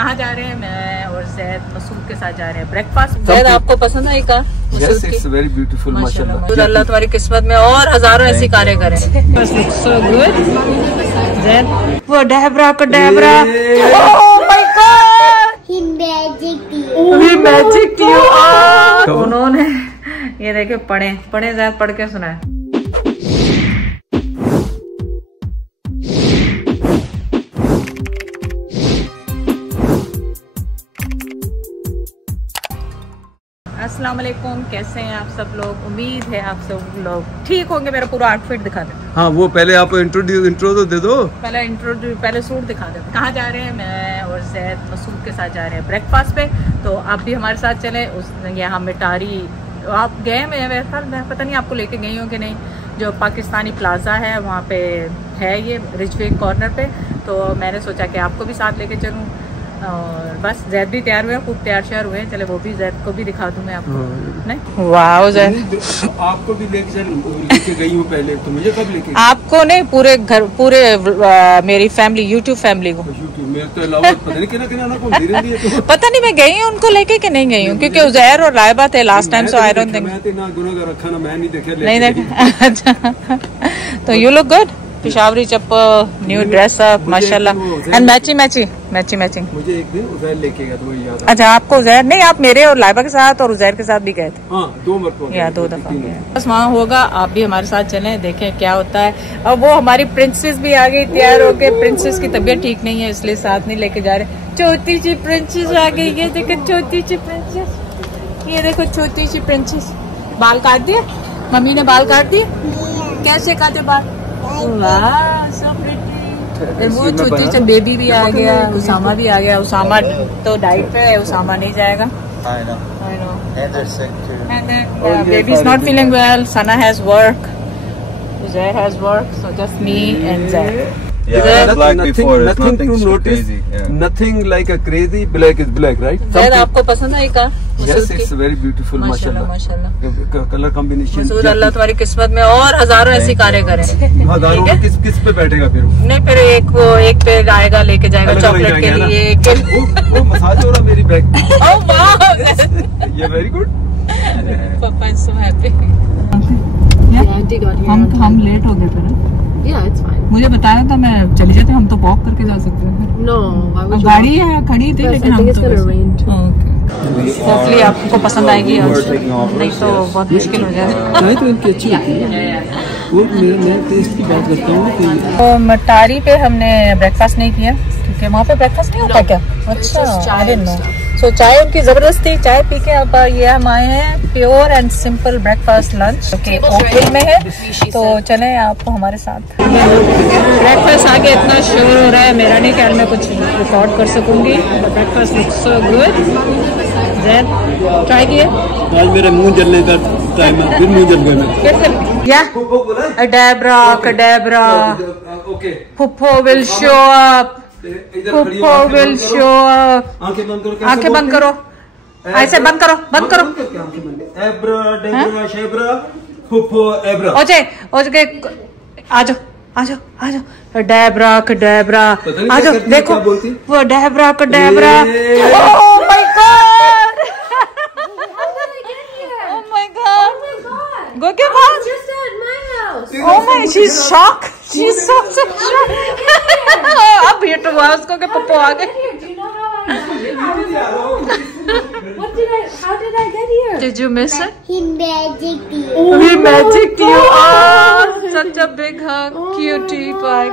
कहाँ जा रहे हैं? मैं और जैद मसूद के साथ जा रहे हैं ब्रेकफास्ट। जैद आपको पसंद आई car? Yes, it's very beautiful, माशाल्लाह। अल्लाह तुम्हारी किस्मत में और हजारों ऐसी कारें करे। So good. जैद वो डेब्रा को Debra. Oh my God! He magic you. उन्होंने ये देखे पढ़े जैद पढ़ के सुना है। अस्सलाम वालेकुम, कैसे हैं आप सब लोग? उम्मीद है आप सब लोग ठीक होंगे। मेरा पूरा आउटफिट दिखा दे। हाँ, वो पहले आप इंट्रो तो दे दो। पहले सूट दिखा दे। कहाँ जा रहे हैं? मैं और जैद मसूद के साथ जा रहे हैं ब्रेकफास्ट पे, तो आप भी हमारे साथ चले। उस यहाँ मिटारी आप गए मैं पता नहीं आपको लेके गई हूँ कि नहीं। जो पाकिस्तानी प्लाजा है वहाँ पे है ये रिजवे कॉर्नर पे, तो मैंने सोचा कि आपको भी साथ लेके चलूँ। और बस जैद भी तैयार हुए, खूब तैयार श्यार हुए। चले वो भी जैद को भी दिखा दूं मैं आपको। नहीं वाह जैद, आपको भी लेके गई हूँ पहले, तो मुझे कब लेके? आपको नहीं, पूरे घर, पूरे मेरी फैमिली, यूट्यूब फैमिली को। मेरे तो अलावा पता नहीं किना पता नहीं मैं गई हूँ उनको लेके कि नहीं गई हूँ, क्योंकि उजैर और रायबा थे last time, so I don't think. मैं नहीं देखा। अच्छा, तो you look good. Peshawari chappal, new dress up, माशाल्लाह, एंड मैचिंग। मुझे एक दिन उजैर लेके गया, तो याद। अच्छा, आपको उजैर नहीं, आप मेरे और लाइबा के साथ और उजैर के साथ भी गए थे। हाँ, 2 मरतबा, 2 दफा। बस वहाँ होगा, आप भी हमारे साथ चलें, देखें क्या होता है। और वो हमारी प्रिंसेस भी आ गई तैयार होके। प्रिंसेस की तबीयत ठीक नहीं है, इसलिए साथ नहीं लेके जा रहे। छोटी सी प्रिंसेस आ गई है, देखो छोटी सी प्रिंसेस। ये देखो छोटी सी प्रिंसेस। बाल काट दिए मम्मी ने, बाल काट दिए। कैसे काटे बाल? वो छोटी सी बेबी भी आ गया, उसामा भी आ गया। उसामा तो डाइट पे है, उसामा नहीं जाएगा। I know. And then baby is not feeling well. Sana has work. Uzair has work, so just me and Zaid. Yeah, like before, nothing to notice. Nothing like a crazy. Black is black, right? Zaid, आपको पसंद आई car? Yes, it's very beautiful, माशाल्लाह। Colour combination. Masood, Allah तुम्हारी किस्मत में और हजारों ऐसी कारें करे। हजारों में किस पे बैठेगा फिर? नहीं, फिर एक पे आएगा, लेके जाएगा चॉकलेट के लिए। वो मसाज हो रहा मेरी बैग। Oh wow! ये वेरी गुड। पापा is so happy. हम लेट हो गए फिर। Yeah, it's fine. मुझे बताया था मैं चली जाती, हम तो वॉक करके जा सकते हैं। No, why would you? गाड़ी है, खड़ी थी, लेकिन हम तो होपफुली आपको पसंद आएगी। नहीं तो बहुत मुश्किल हो जाएगा। नहीं तो इनकी अच्छी होती है। वो मैं टेस्ट की बात करता हूँ। तो मटारी पे हमने ब्रेकफास्ट नहीं किया, क्योंकि वहाँ पे ब्रेकफास्ट नहीं होता क्या? अच्छा, सो चाय उनकी जबरदस्ती, चाय पी के अब ये हम आए हैं pure and simple breakfast lunch के ओपन में है। तो चलें आपको हमारे साथ। ब्रेकफास्ट आगे इतना शोर हो रहा है, मेरा नहीं ख्याल में कुछ रिकॉर्ड कर सकूंगी। Breakfast looks so good. Zaid try किए? आज मेरे मुंह जलने का टाइम है, फिर मुंह जल गया। या कडेब्रा okay, phuppo will show up, phuppo will show up. आंखें बंद करो, ऐसे बंद करो। एब्रा डेब्रा शेब्रा फुफ्फो एब्रा। ओजे आजो डेब्रा कडेब्रा, आजो देखो वो डेब्रा कडेब्रा। Oh my god, oh my god, गो के पास। Just at my house. Oh my, she's shocked. She's so shocked. अब हिट हुआ उसको कि पप्पू आ गए। Do you know how I how did I get here? Did you miss it? He magic you. He magic you. Oh, such a big hug. Cutie pie.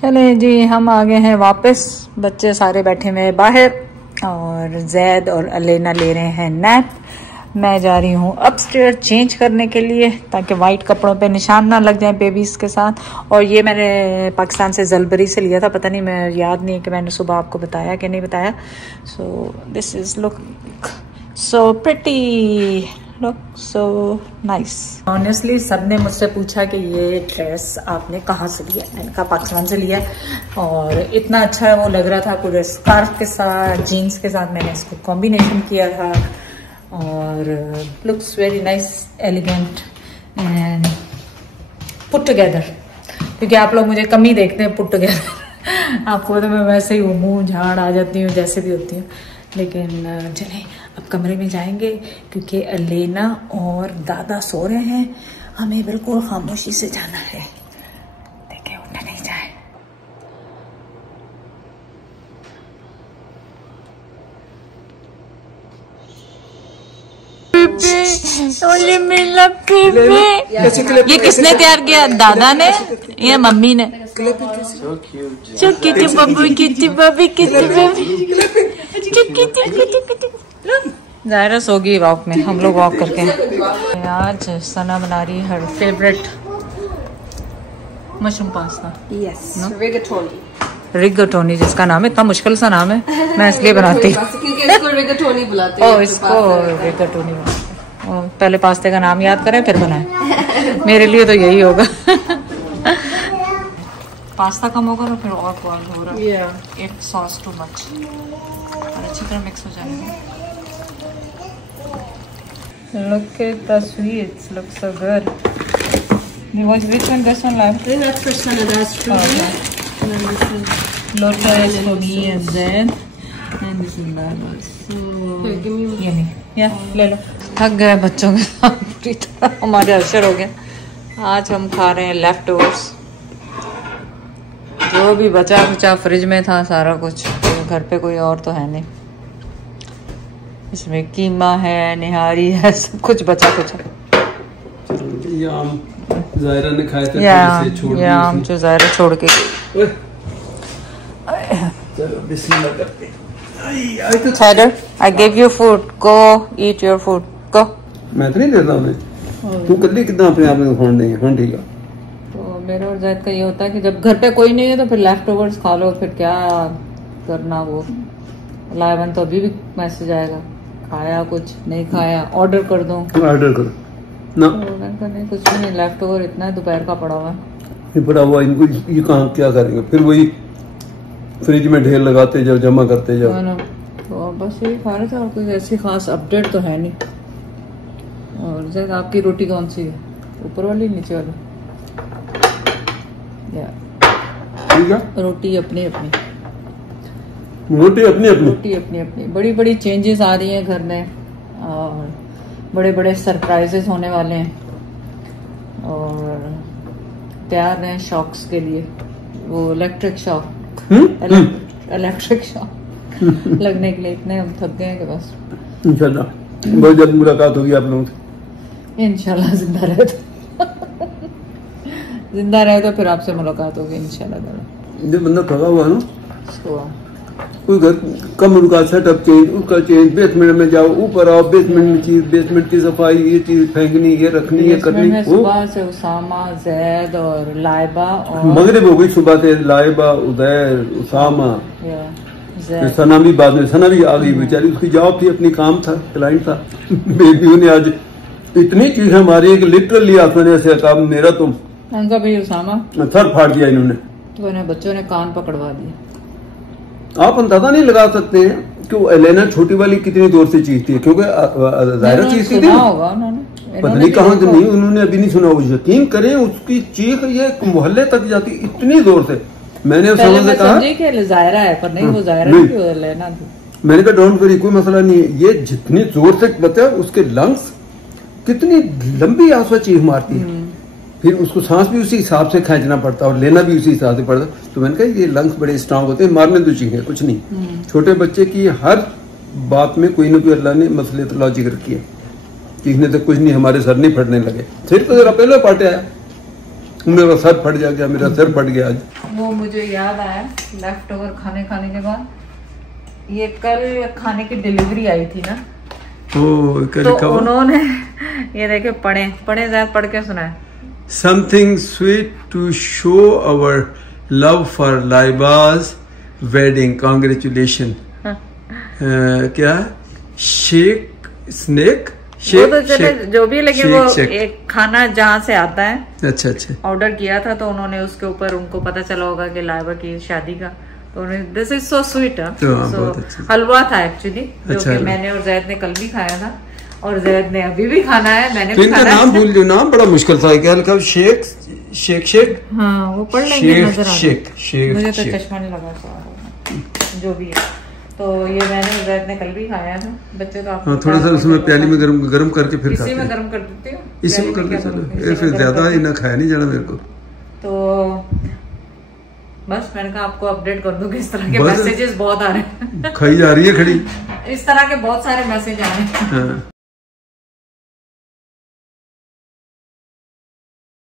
चले जी, हम आ गए हैं वापस। बच्चे सारे बैठे हुए बाहर और जैद और अलेना ले रहे हैं नैप। मैं जा रही हूँ अपस्टेयर चेंज करने के लिए, ताकि वाइट कपड़ों पे निशान ना लग जाए बेबीज के साथ। और ये मैंने पाकिस्तान से जलबरी से लिया था, पता नहीं, मैं याद नहीं कि मैंने सुबह आपको बताया कि नहीं बताया। So this is look so pretty, look so nice. Honestly सबने मुझसे पूछा कि ये ड्रेस आपने कहाँ से लिया? मैंने कहा पाकिस्तान से लिया। और इतना अच्छा वो लग रहा था, पूरे स्कार्फ के साथ, जीन्स के साथ मैंने इसको कॉम्बिनेशन किया था। और looks very nice, elegant and put together, क्योंकि आप लोग मुझे कम ही देखते हैं पुट टुगेदर। आपको तो मैं वैसे ही मुंह झाड़ आ जाती हूँ जैसे भी होती हूँ। लेकिन चले अब कमरे में जाएंगे क्योंकि लेना और दादा सो रहे हैं। हमें बिल्कुल खामोशी से जाना है। देखे उठा नहीं जाए। ये किसने तैयार किया? दादा ने या मम्मी ने? ज़ाहिरा सोगी वॉक में, हम लोग वॉक करके। आज सना बना रही है हर favourite mushroom pasta. Yes. Rigatoni. रिगेटोनी जिसका नाम है, इतना मुश्किल सा नाम है, मैं इसलिए बनाती हूँ। क्योंकि इसको रिगेटोनी बुलाते हैं। इसको रिगेटोनी बनाते हैं। पहले पास्ते का नाम याद करें फिर बनाएं। मेरे लिए तो यही होगा। पास्ता कम होगा ना फिर और बॉयल हो रहा है। एक सॉस टू मच और अच्छी तरह मिक्स हो जाएगा। Look at the sweets, looks so good. Which one? This one, love? I think that's for Sana. That's for me. And then this is Lotus for me and then this is that. here. Give me one. Yummy. Yeah, ले लो। थक गए बच्चों के साथ पूरी तरह, हमारे अवसर हो गया। आज हम खा रहे हैं लेफ्ट ओवर्स, जो भी बचा कुचा फ्रिज में था सारा कुछ। तो घर पे कोई और तो है नहीं। इसमें कीमा है, निहारी है, सब कुछ बचा कुछ। ज़ाहिरा ने खाए थे, आम जो ज़ाहिरा छोड़ के। चलो बिस्मिल्लाह करते हैं। Tyler, I gave you food. Go eat your food. Go. मैं तो नहीं देता उन्हें। तू कल्ली कितना अपने आप में फोन नहीं है। हाँ ठीक है। तो मेरा और ज़ैद का ये होता है कि जब घर पे कोई नहीं है तो फिर लेफ्ट ओवर्स खा लो, फिर क्या करना। वो लाइवन तो अभी भी मैसेज आएगा, खाया कुछ नहीं खाया, ऑर्डर कर दो। ऑर्डर करो ना। नहीं कुछ भी नहीं, लेफ्ट ओवर इतना है दोपहर का पड़ा हुआ है। ये पड़ा हुआ इनको ये कहाँ क्या करेंगे फिर? वही फ्रिज में ढेर लगाते जाओ, जमा करते जाओ। तो बस यही खा रहे थे और कोई ऐसी खास अपडेट तो है नहीं। और ज़ैद आपकी रोटी कौन सी है? ऊपर वाली नीचे वाली? ठीक है, रोटी अपनी अपनी, रोटी अपनी अपनी, रोटी अपनी अपनी। बड़ी बड़ी चेंजेस आ रही हैं घर में और बड़े बड़े सरप्राइजेस होने वाले हैं और तैयार हैं शॉक्स के लिए। वो इलेक्ट्रिक शॉक लगने के लिए इतने हम थक गए हैं कि बस। इंशाल्लाह बहुत जल्द मुलाकात होगी आप लोगों से। इंशाल्लाह जिंदा रहे तो जिंदा रहे तो फिर आपसे मुलाकात होगी इंशाल्लाह। जब बंदा थका हुआ है ना, उसको कोई घर का मुर्गा सेटअप चेंज, उसका चेंज, बेसमेंट में जाओ, ऊपर आओ, बेसमेंट में चीज, बेसमेंट की सफाई, ये चीज फेंकनी, ये रखनी, ये करनी। सुबह से उसामा, जैद और लाइबा और मगरिब हो गई, सुबह से लाइबा, उदैर, उसामा, सना भी बाद में, सना भी आ गई बेचारी, उसकी जॉब थी, अपनी काम था, क्लाइंट था। बेबियों ने आज इतनी चीजें मारी है कि लिटरली आसमान ऐसे काम मेरा तो उनका भी उसामा सर फाड़ दिया इन्होंने। तो इन्हें बच्चों ने कान पकड़वा दिए। आप अंदाजा नहीं लगा सकते हैं कि वो एलेना छोटी वाली कितनी दूर से चीखती है, क्योंकि जाहिर चीखती थी। पता नहीं कहाँ से नहीं, उन्होंने अभी नहीं सुना। वो यकीन करें उसकी चीख ये मोहल्ले तक जाती इतनी जोर से। मैंने उस समय से कहा जायरा है, पर नहीं वो जायरा नहीं, वो एलेना थी। मैंने कहा डोंट वरी, कोई मसला नहीं है। ये जितनी जोर से बता, उसके लंग्स कितनी लंबी आवाज चीख मारती है, फिर उसको सांस भी उसी हिसाब से खींचना पड़ता है और लेना भी उसी हिसाब से पड़ता है। तो मैंने कहा ये लंग्स बड़े स्ट्रांग होते हैं, मारने तो चीखें कुछ नहीं। छोटे बच्चे की हर बात में कोई ना कोई अल्लाह ने मसलियत लॉजिक रखी है। चीखने तो कुछ नहीं, हमारे सर नहीं फटने लगे। सिर तो जरा पहले फट आया, मेरा सर फट गया, मेरा सर फट गया आज। वो मुझे याद आया लेफ्ट ओवर खाने के बाद, ये कल खाने की डिलीवरी आई थी ना, तो उन्होंने ये देखे पढ़े ज्यादा पढ़ के सुनाया। Something sweet to show our love for Laiba's wedding. Congratulations. क्या? Shake, snake? वो तो चले जो भी, लेकिन वो एक खाना जहाँ से आता है, अच्छा ऑर्डर किया था तो उन्होंने उसके ऊपर उनको पता चला होगा कि लाइबा की शादी का, तो उन्होंने दिस इज सो स्वीट। हलवा था एक्चुअली, जो कि मैंने और जैद ने कल भी खाया था। और जैद ने अभी भी खाना है, मैंने तो भी इनका खाना नाम है। भूल जो नाम बड़ा मुश्किल था, क्या लिखा? शेख शेख शेख हाँ वो पढ़ लेंगे, शेख नजर आ शेख रहा है। शेख मुझे तो शेख। चश्मा नहीं लगा, जो भी है। तो ये मैंने जैद ने कल भी खाया था, बच्चे तो आप हाँ थोड़ा सा उसमें प्याली में गरम करके फिर इसी खाते में हैं। गर्म कर देती हूँ, इसी में करके चलो, फिर ज्यादा ही ना खाया नहीं जाना मेरे को। तो बस मैंने कहा आपको अपडेट कर दूं कि इस तरह के बस। मैसेजेस बहुत आ रहे हैं। खाई जा रही है खड़ी। इस तरह के बहुत सारे मैसेज आ रहे हैं। हाँ।